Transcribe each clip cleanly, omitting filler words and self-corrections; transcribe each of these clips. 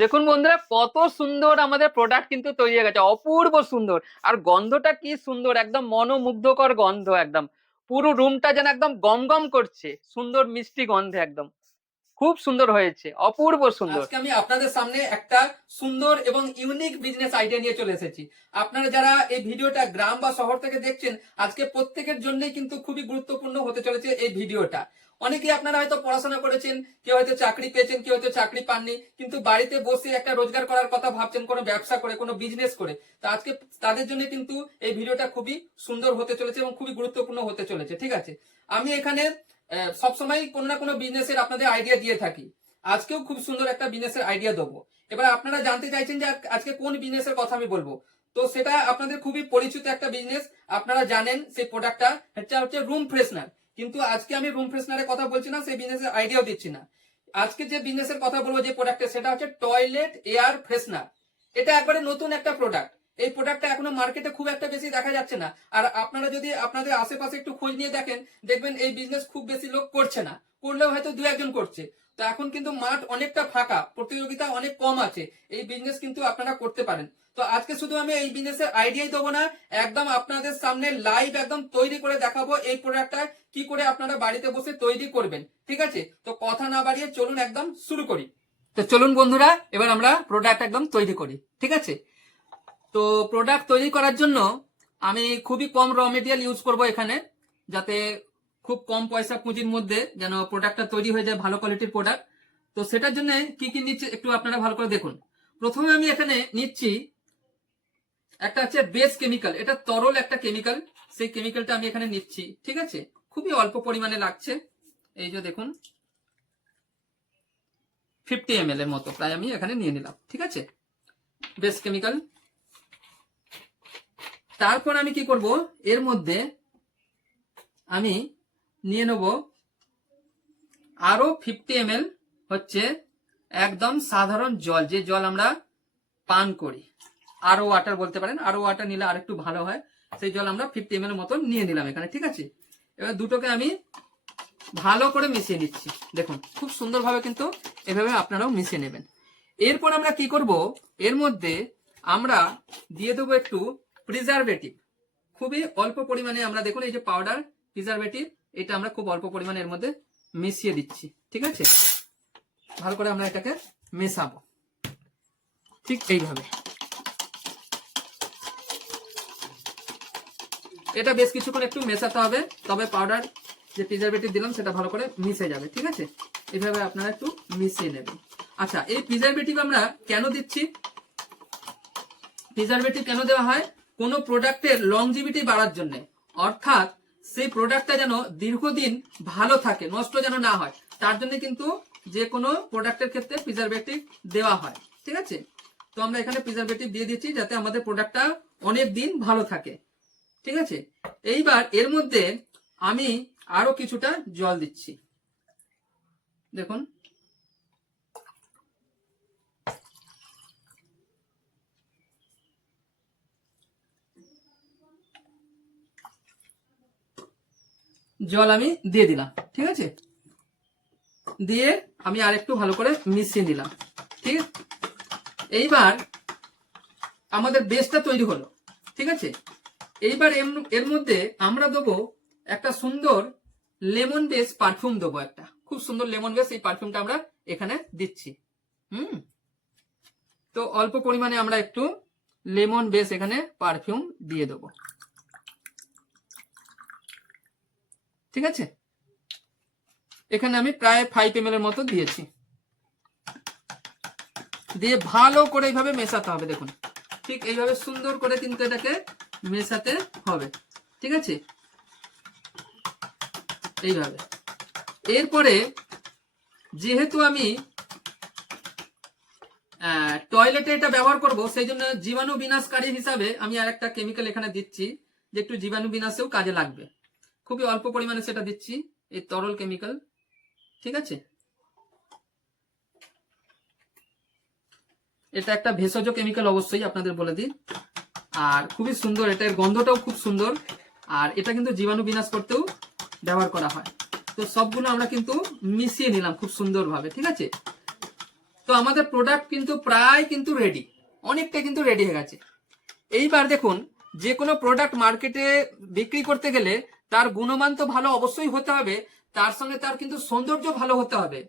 দেখুন বন্ধুরা, কত সুন্দর আমাদের প্রোডাক্ট কিন্তু তৈরি হয়ে গেছে, অপূর্ব সুন্দর। আর গন্ধটা কি সুন্দর, একদম মনোমুগ্ধকর গন্ধ, একদম পুরো রুমটা যেন একদম গম গম করছে, সুন্দর মিষ্টি গন্ধে একদম খুব সুন্দর হয়েছে, অপূর্ব সুন্দর। আজকে আমি আপনাদের সামনে একটা সুন্দর এবং ইউনিক বিজনেস আইডিয়া নিয়ে চলে এসেছি। আপনারা যারা এই ভিডিওটা গ্রাম বা শহর থেকে দেখছেন, আজকে প্রত্যেকের জন্যই কিন্তু খুবই গুরুত্বপূর্ণ হতে চলেছে এই ভিডিওটা। অনেকেই আপনারা হয়তো পড়াশোনা করেছেন, কেউ হয়তো চাকরি পেয়েছেন, কেউ হয়তো চাকরি পাননি, কিন্তু বাড়িতে বসে একটা রোজগার করার কথা ভাবছেন, কোনো ব্যবসা করে, কোনো বিজনেস করে। তো আজকে তাদের জন্য কিন্তু এই ভিডিওটা খুবই সুন্দর হতে চলেছে এবং খুবই গুরুত্বপূর্ণ হতে চলেছে। ঠিক আছে, আমি এখানে সবসময় কোনো না কোনো বিজনেসের আপনাদের আইডিয়া দিয়ে থাকি। আজকেও খুব সুন্দর একটা বিজনেসের আইডিয়া দেবো। এবার আপনারা জানতে চাইছেন যে আজকে কোন বিজনেসের কথা আমি বলবো। তো সেটা আপনাদের খুবই পরিচিত একটা বিজনেস, আপনারা জানেন সেই প্রোডাক্টটা হচ্ছে রুম ফ্রেশনার। কিন্তু আজকে আমি রুম ফ্রেশনারের কথা বলছি না, সেই বিজনেসের আইডিয়াও দিচ্ছি না। আজকে যে বিজনেসের কথা বলবো, যে প্রোডাক্টটা, সেটা হচ্ছে টয়লেট এয়ার ফ্রেশনার। এটা একবারে নতুন একটা প্রোডাক্ট। এই প্রোডাক্টটা এখনো মার্কেটে খুব একটা বেশি দেখা যাচ্ছে না। আর আপনারা যদি আপনাদের আশেপাশে একটু খোঁজ নিয়ে দেখেন, দেখবেন এই বিজনেস খুব বেশি লোক করছে না, করলেও হয়তো দু একজন করছে। তো এখন কিন্তু মাঠ অনেকটা ফাঁকা, প্রতিযোগিতা অনেক কম আছে, এই বিজনেস কিন্তু আপনারা করতে পারেন। তো আজকে শুধু আমি এই বিজনেসের আইডিয়াই দেবো না, একদম আপনাদের সামনে লাইভ একদম তৈরি করে দেখাবো এই প্রোডাক্টটা কি করে আপনারা বাড়িতে বসে তৈরি করবেন। ঠিক আছে, তো কথা না বাড়িয়ে চলুন একদম শুরু করি। তো চলুন বন্ধুরা, এবার আমরা প্রোডাক্ট একদম তৈরি করি। ঠিক আছে, তো প্রোডাক্ট তৈরি করার জন্য আমি খুবই কম র মেটেরিয়াল ইউজ করব এখানে, যাতে খুব কম পয়সা পুঁজির মধ্যে যেন প্রোডাক্টটা তৈরি হয়ে যায়, ভালো কোয়ালিটির প্রোডাক্ট। তো সেটার জন্য কি কি নিচ্ছি একটু আপনারা ভালো করে দেখুন। প্রথমে আমি এখানে নিচ্ছি একটা হচ্ছে বেস কেমিক্যাল, এটা তরল একটা কেমিক্যাল, সেই কেমিক্যালটা আমি এখানে নিচ্ছি। ঠিক আছে, খুবই অল্প পরিমাণে লাগছে, এই যে দেখুন 50 ml এর মতো প্রায় আমি এখানে নিয়ে নিলাম। ঠিক আছে, বেস কেমিক্যাল। তারপর আমি কি করব, এর মধ্যে আমি নিয়ে নেব আরো 50 ml হচ্ছে একদম সাধারণ জল, যে জল আমরা পান করি, আরো ওয়াটার বলতে পারেন, আরো ওয়াটার নিলে আরেকটু ভালো হয়। সেই জল আমরা 50 ml এর মতন নিয়ে নিলাম এখানে। ঠিক আছে, এবার দুটোকে আমি ভালো করে মিশিয়ে নিচ্ছি। দেখুন খুব সুন্দরভাবে কিন্তু এভাবে আপনারাও মিশিয়ে নেবেন। এরপর আমরা কি করব, এর মধ্যে আমরা দিয়ে দেবো একটু প্রিজারভেটিভ, খুবই অল্প পরিমাণে। আমরা দেখুন এই যে পাউডার প্রিজারভেটিভ, এটা আমরা খুব অল্প পরিমাণে এর মধ্যে মিশিয়ে দিচ্ছি। ঠিক আছে, ভালো করে আমরা এটাকে মেশাবো ঠিক এইভাবে। এটা বেশ কিছুক্ষণ একটু মেশাতে হবে, তবে পাউডার যে প্রিজারভেটিভ দিলাম সেটা ভালো করে মিশে যাবে। ঠিক আছে, এইভাবে আপনারা একটু মিশিয়ে নেবেন। আচ্ছা, এই প্রিজারভেটিভ আমরা কেন দিচ্ছি, প্রিজারভেটিভ কেন দেওয়া হয়, কোনো প্রোডাক্টের লংজিভিটি বাড়ার জন্য, অর্থাৎ সেই প্রোডাক্টটা যেন দীর্ঘদিন ভালো থাকে, নষ্ট যেন না হয়, তার জন্য কিন্তু যে কোনো প্রোডাক্টের ক্ষেত্রে প্রিজারভেটিভ দেওয়া হয়। ঠিক আছে, তো আমরা এখানে প্রিজারভেটিভ দিয়ে দিচ্ছি যাতে আমাদের প্রোডাক্টটা অনেক দিন ভালো থাকে। ঠিক আছে, এইবার এর মধ্যে আমি আরো কিছুটা জল দিচ্ছি। দেখুন জল আমি দিয়ে দিলাম। ঠিক আছে, দিয়ে আমি আরেকটু ভালো করে মিশিয়ে নিলাম। ঠিক আছে, এইবার আমাদের বেসটা তৈরি হলো। ঠিক আছে, এইবার এর মধ্যে আমরা দেবো একটা সুন্দর লেমন বেস পারফিউম দেবো, একটা খুব সুন্দর লেমন বেস, এই পারফিউমটা আমরা এখানে দিচ্ছি। তো অল্প পরিমাণে আমরা একটু লেমন বেস এখানে পারফিউম দিয়ে দেবো। ঠিক আছে, এখানে আমি প্রায় 5 ml এর মতো দিয়েছি, দিয়ে ভালো করে এইভাবে মেশাতে হবে। দেখুন ঠিক এইভাবে সুন্দর করে কিন্তু এটাকে মেশাতে হবে। ঠিক আছে, এইভাবে। এরপরে যেহেতু আমি টয়লেটে এটা ব্যবহার করব, সেই জন্য জীবাণু বিনাশকারী হিসাবে আমি আর একটা কেমিক্যাল এখানে দিচ্ছি, যে একটু জীবাণু বিনাশেও কাজে লাগবে। খুবই অল্প পরিমাণে সেটা দিচ্ছি, এই তরল কেমিক্যাল। ঠিক আছে, এটা একটা ভেষজ কেমিক্যাল, অবশ্যই আপনাদের বলে দিই, আর খুবই সুন্দর, এটার গন্ধটাও খুব সুন্দর, আর এটা কিন্তু জীবাণু বিনাশ করতেও ব্যবহার করা হয়। তো সবগুলো আমরা কিন্তু মিশিয়ে নিলাম খুব সুন্দরভাবে। ঠিক আছে, তো আমাদের প্রোডাক্ট কিন্তু প্রায় কিন্তু রেডি, অনেকটা কিন্তু রেডি হয়ে গেছে। এইবার দেখুন, যে কোনো প্রোডাক্ট মার্কেটে বিক্রি করতে গেলে তার গুণমান তো ভালো অবশ্যই হতে হবে, তার সঙ্গে তার কিন্তু সৌন্দর্য ভালো হতে হবে।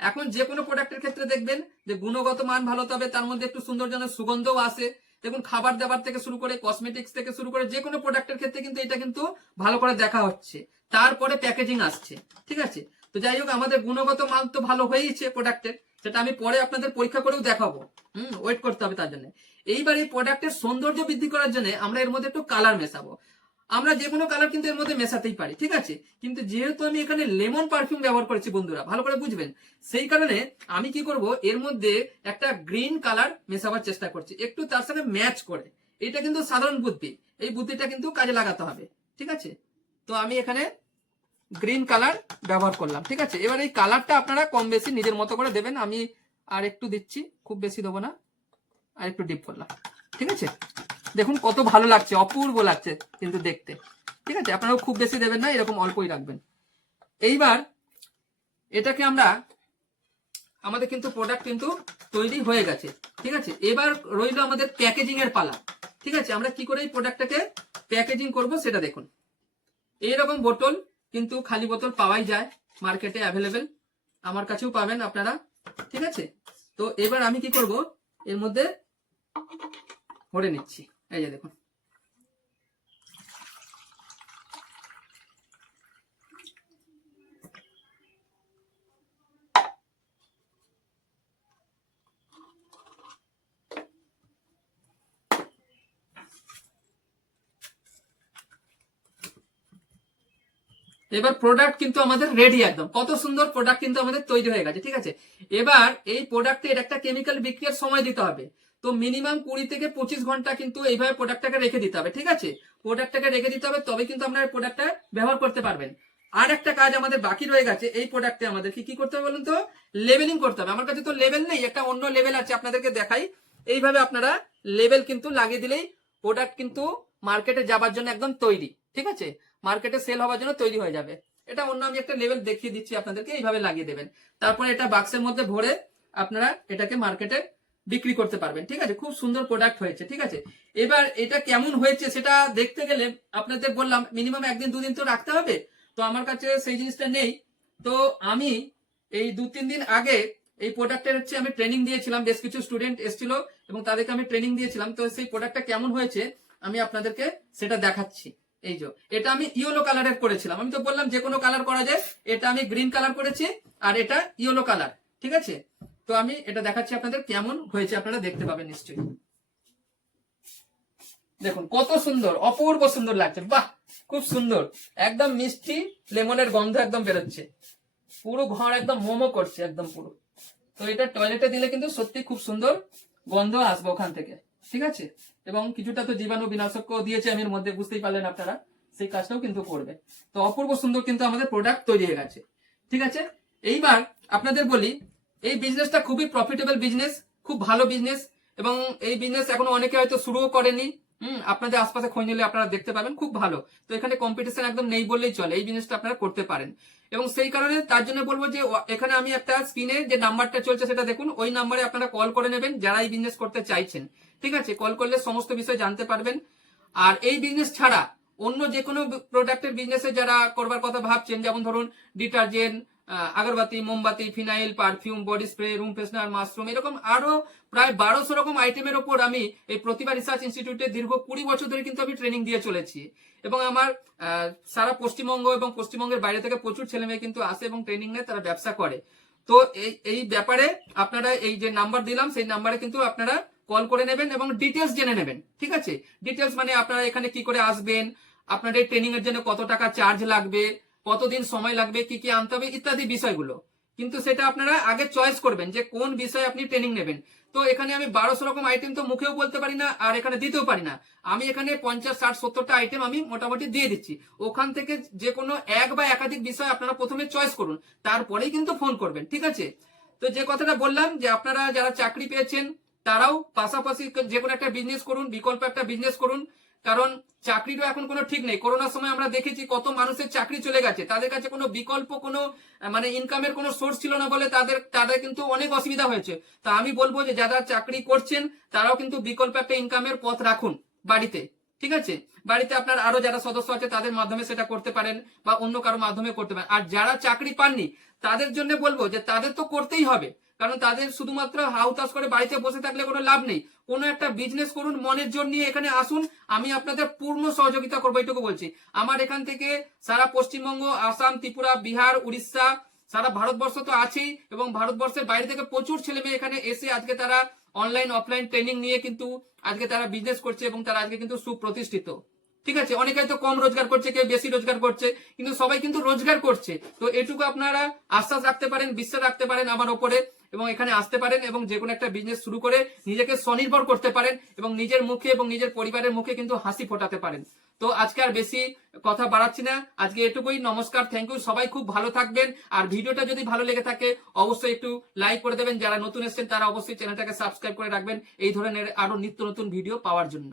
এখন যে কোনো প্রোডাক্টের ক্ষেত্রে দেখবেন যে গুণগত মান ভালো হতে হবে, তার মধ্যে একটু সুন্দরজনক সুগন্ধও আসে। দেখুন, খাবার দাবার থেকে শুরু করে কসমেটিক্স থেকে শুরু করে যে কোনো প্রোডাক্টের ক্ষেত্রে কিন্তু এটা কিন্তু ভালো করে দেখা হচ্ছে, তারপরে প্যাকেজিং আসছে। ঠিক আছে, তো যাই হোক, আমাদের গুণগত মান তো ভালো হয়েইছে প্রোডাক্টের, সেটা আমি পরে আপনাদের পরীক্ষা করেও দেখাবো। ওয়েট করতে হবে তার জন্য। এইবার এই প্রোডাক্টের সৌন্দর্য বৃদ্ধি করার জন্য আমরা এর মধ্যে একটু কালার মেশাবো। আমরা যে কোনো কালার কিন্তু এর মধ্যে মেশাতেই পারি, ঠিক আছে, কিন্তু যেহেতু আমি এখানে লেমন পারফিউম ব্যবহার করেছি বন্ধুরা, ভালো করে বুঝবেন, সেই কারণে আমি কি করব, এর মধ্যে একটা গ্রিন কালার মেশাবার চেষ্টা করছি একটু তার সঙ্গে ম্যাচ করে। এটা কিন্তু সাধারণ বুদ্ধি, এই বুদ্ধিটা কিন্তু কাজে লাগাতে হবে। ঠিক আছে, তো আমি এখানে গ্রিন কালার ব্যবহার করলাম। ঠিক আছে, এবার এই কালারটা আপনারা কম বেশি নিজের মতো করে দেবেন। আমি আর একটু দিচ্ছি, খুব বেশি দেবো না, আর একটু ডিপ করলাম। ঠিক আছে, দেখুন কত ভালো লাগছে, অপূর্ব লাগছে কিন্তু দেখতে। ঠিক আছে, আপনারাও খুব বেশি দেবেন না, এরকম অল্পই রাখবেন। এইবার এটাকে আমরা, আমাদের কিন্তু প্রোডাক্ট কিন্তু তৈরি হয়ে গেছে। ঠিক আছে, এবার রইল আমাদের প্যাকেজিং এর পালা। ঠিক আছে, আমরা কি করে এই প্রোডাক্টটাকে প্যাকেজিং করব সেটা দেখুন। এইরকম বোতল কিন্তু খালি বোতল পাওয়াই যায় মার্কেটে অ্যাভেলেবেল, আমার কাছেও পাবেন আপনারা। ঠিক আছে, তো এবার আমি কি করব, এর মধ্যে ভরে নিচ্ছি। এই যে দেখুন, এবার প্রোডাক্ট কিন্তু আমাদের রেডি, একদম কত সুন্দর প্রোডাক্ট কিন্তু আমাদের তৈরি হয়ে গেছে। ঠিক আছে, এবার এই প্রোডাক্টের একটা কেমিক্যাল বিক্রিয়ার সময় দিতে হবে। তো মিনিমাম 20 থেকে 25 ঘন্টা কিন্তু এইভাবে প্রোডাক্টটাকে রেখে দিতে হবে। ঠিক আছে, প্রোডাক্টটাকে রেখে দিতে হবে, তবে কিন্তু আপনারা প্রোডাক্টটা ব্যবহার করতে পারবেন। আর একটা কাজ আমাদের বাকি রয়ে গেছে, এই প্রোডাক্টে আমাদের কি করতে হবে বলুন তো, লেবেলিং করতে হবে। আমার কাছে তো লেবেল নেই, একটা অন্য লেবেল আছে, আপনাদেরকে দেখাই। এইভাবে আপনারা লেবেল কিন্তু লাগিয়ে দিলেই প্রোডাক্ট কিন্তু মার্কেটে যাবার জন্য একদম তৈরি। ঠিক আছে, মার্কেটে সেল হওয়ার জন্য তৈরি হয়ে যাবে। এটা অন্য আমি একটা লেভেল দেখিয়ে দিচ্ছি আপনাদেরকে, এইভাবে লাগিয়ে দেবেন। তারপরে এটা বাক্সের মধ্যে ভরে আপনারা এটাকে মার্কেটে বিক্রি করতে পারবেন। ঠিক আছে, খুব সুন্দর প্রোডাক্ট হয়েছে। ঠিক আছে, এবার এটা কেমন হয়েছে সেটা দেখতে গেলে আপনাদের বললাম মিনিমাম 1 দিন 2 দিন তো রাখতে হবে। তো আমার কাছে সেই জিনিসটা নেই, তো আমি এই 2-3 দিন আগে এই প্রোডাক্টের হচ্ছে আমি ট্রেনিং দিয়েছিলাম, বেশ কিছু স্টুডেন্ট এসেছিল এবং তাদেরকে আমি ট্রেনিং দিয়েছিলাম। তো সেই প্রোডাক্টটা কেমন হয়েছে আমি আপনাদেরকে সেটা দেখাচ্ছি। এই যে এটা আমি ইয়েলো কালারের করেছিলাম, আমি তো বললাম যে কোনো কালার করা যায়, এটা আমি গ্রিন কালার করেছি আর এটা ইয়েলো কালার। ঠিক আছে, তো আমি এটা দেখাচ্ছি আপনাদের কেমন হয়েছে, আপনারা দেখতে পাবেন নিশ্চয়ই। দেখুন কত সুন্দর, অপূর্ব সুন্দর লাগছে, বাহ খুব সুন্দর, একদম মিষ্টি লেমনের গন্ধ একদম বেরোচ্ছে, পুরো ঘর একদম মোমো করছে একদম পুরো। তো এটা টয়লেটে দিলে কিন্তু সত্যি খুব সুন্দর গন্ধ আসবে ওখান থেকে। ঠিক আছে, এবং কিছুটা তো জীবাণু বিনাশক দিয়েছে আমি এর মধ্যে, বুঝতেই পারলেন আপনারা, সেই কাজটাও কিন্তু করবে। তো অপূর্ব সুন্দর কিন্তু আমাদের প্রোডাক্ট তৈরি হয়ে গেছে। ঠিক আছে, এইবার আপনাদের বলি, এই বিজনেসটা খুবই প্রফিটেবল বিজনেস, খুব ভালো বিজনেস, এবং এই বিজনেস এখনো অনেকে হয়তো শুরুও করেনি। আপনাদের আশপাশে খোঁজ নিলে আপনারা দেখতে পাবেন, খুব ভালো। তো এখানে কম্পিটিশন একদম নেই বললেই চলে, এই বিজনেসটা আপনারা করতে পারেন। এবং সেই কারণে তার জন্য বলবো যে এখানে আমি একটা স্ক্রিনে যে নাম্বারটা চলছে সেটা দেখুন, ওই নাম্বারে আপনারা কল করে নেবেন যারা এই বিজনেস করতে চাইছেন। ঠিক আছে, কল করলে সমস্ত বিষয় জানতে পারবেন। আর এই বিজনেস ছাড়া অন্য যে কোনো প্রোডাক্টের বিজনেসে যারা করবার কথা ভাবছেন, যেমন ধরুন ডিটারজেন্ট, আগরবাতি, মোমবাতি, phenyl, perfume, body spray, room freshener, mushroom, এরকম আরো প্রায় 1200 রকম আইটেমের ওপর আমি এই প্রতিভা রিসার্চ ইনস্টিটিউটে দীর্ঘ 20 বছর ধরে কিন্তু আমি ট্রেনিং দিয়ে চলেছি। এবং আমার সারা পশ্চিমবঙ্গ এবং পশ্চিমবঙ্গের বাইরে থেকে প্রচুর ছেলে মেয়ে কিন্তু আসে এবং ট্রেনিং নেয়, তারা ব্যবসা করে। তো এই ব্যাপারে আপনারা এই যে নাম্বার দিলাম সেই নাম্বারে কিন্তু আপনারা কল করে নেবেন এবং ডিটেলস জেনে নেবেন। ঠিক আছে, ডিটেলস মানে আপনারা এখানে কি করে আসবেন, আপনাদের ট্রেনিং এর জন্য কত টাকা চার্জ লাগবে, কতদিন সময় লাগবে, কি কি আনতে হবে ইত্যাদি বিষয়গুলো। কিন্তু সেটা আপনারা আগে চয়েস করবেন যে কোন বিষয়ে আপনি ট্রেনিং নেবেন। তো এখানে আমি 1200 রকম আইটেম তো মুখেও বলতে পারি না, আর এখানে দিতেও পারি না। আমি এখানে 50, 60, 70টা আইটেম আমি মোটামুটি দিয়ে দিচ্ছি। ওখান থেকে যে কোনো এক বা একাধিক বিষয় আপনারা প্রথমে চয়েস করুন, তারপরেই কিন্তু ফোন করবেন। ঠিক আছে, তো যে কথাটা বললাম যে আপনারা যারা চাকরি পেয়েছেন তারাও পাশাপাশি যে কোনো একটা বিজনেস করুন, বিকল্প একটা বিজনেস করুন। কারণ চাকরিরও এখন কোনো ঠিক নেই। করোনার সময় আমরা দেখেছি কত মানুষের চাকরি চলে গেছে, তাদের কাছে কোনো বিকল্প কোনো মানে ইনকামের কোনো সোর্স ছিল না বলে তাদের কিন্তু অনেক অসুবিধা হয়েছে। তা আমি বলবো যে যারা চাকরি করছেন তারাও কিন্তু বিকল্প একটা ইনকামের পথ রাখুন বাড়িতে, ঠিক আছে? বাড়িতে আপনার আরো যারা সদস্য আছে তাদের মাধ্যমে সেটা করতে পারেন বা অন্য কারো মাধ্যমে করতে পারেন। আর যারা চাকরি পাননি তাদের জন্য বলবো যে তাদের তো করতেই হবে, কারণ তাদের শুধুমাত্র হাউতাস করে বাড়িতে বসে থাকলে কোনো লাভ নেই। কোনো একটা বিজনেস করুন, মনের জোর নিয়ে এখানে আসুন, আমি আপনাদের পূর্ণ সহযোগিতা করবো, এটুকু বলছি। আমার এখান থেকে সারা পশ্চিমবঙ্গ, আসাম, ত্রিপুরা, বিহার, উড়িষ্যা, সারা ভারতবর্ষ তো আছেই, এবং ভারতবর্ষের বাইরে থেকে প্রচুর ছেলে মেয়ে এখানে এসে আজকে তারা অনলাইন অফলাইন ট্রেনিং নিয়ে কিন্তু আজকে তারা বিজনেস করছে এবং তারা আজকে কিন্তু সুপ্রতিষ্ঠিত, ঠিক আছে? অনেকে তো কম রোজগার করছে, কেউ বেশি রোজগার করছে, কিন্তু সবাই কিন্তু রোজগার করছে। তো এটুকু আপনারা আশ্বাস রাখতে পারেন, বিশ্বাস রাখতে পারেন আমার ওপরে, এবং এখানে আসতে পারেন এবং যে কোনো একটা বিজনেস শুরু করে নিজেকে স্বনির্ভর করতে পারেন এবং নিজের মুখে এবং নিজের পরিবারের মুখে কিন্তু হাসি ফোটাতে পারেন। তো আজকে আর বেশি কথা বাড়াচ্ছি না, আজকে এটুকুই। নমস্কার, থ্যাংক ইউ, সবাই খুব ভালো থাকবেন। আর ভিডিওটা যদি ভালো লেগে থাকে অবশ্যই একটু লাইক করে দেবেন, যারা নতুন এসেছেন তারা অবশ্যই চ্যানেলটাকে সাবস্ক্রাইব করে রাখবেন এই ধরনের আরো নিত্য নতুন ভিডিও পাওয়ার জন্য।